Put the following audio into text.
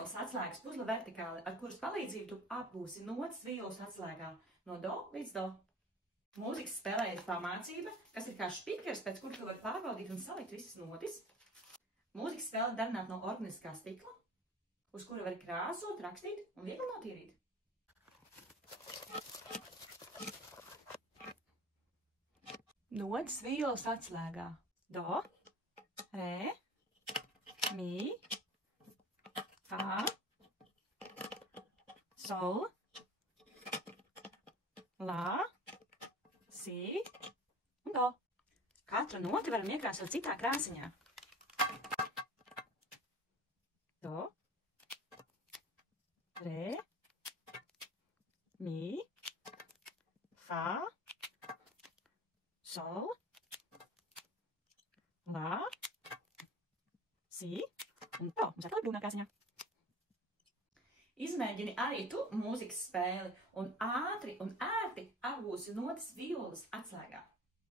violas atslēgas puzle vertikāli, ar kuras palīdzību tu apgūsi notas violas atslēgā no do līdz do. Mūzikas spēlē ir pamācība, kas ir kā špikers, pēc kura tu vari pārbaudīt un salikt visas notis. Mūzikas spēle darināta no organiskā stikla, uz kura var krāsot, rakstīt un viegli notīrīt. Notas violas atslēgā. Do, re, mi, fa, sol, la, si un do. Katru noti varam iekrāsot citā krāsiņā. Do, re, mi, fa, sol, la, si un do. Mums atkal ir brūnā krāsiņā. Izmēģini arī tu mūzikas spēli un ātri un ērti apgūsi notas violas atslēgā.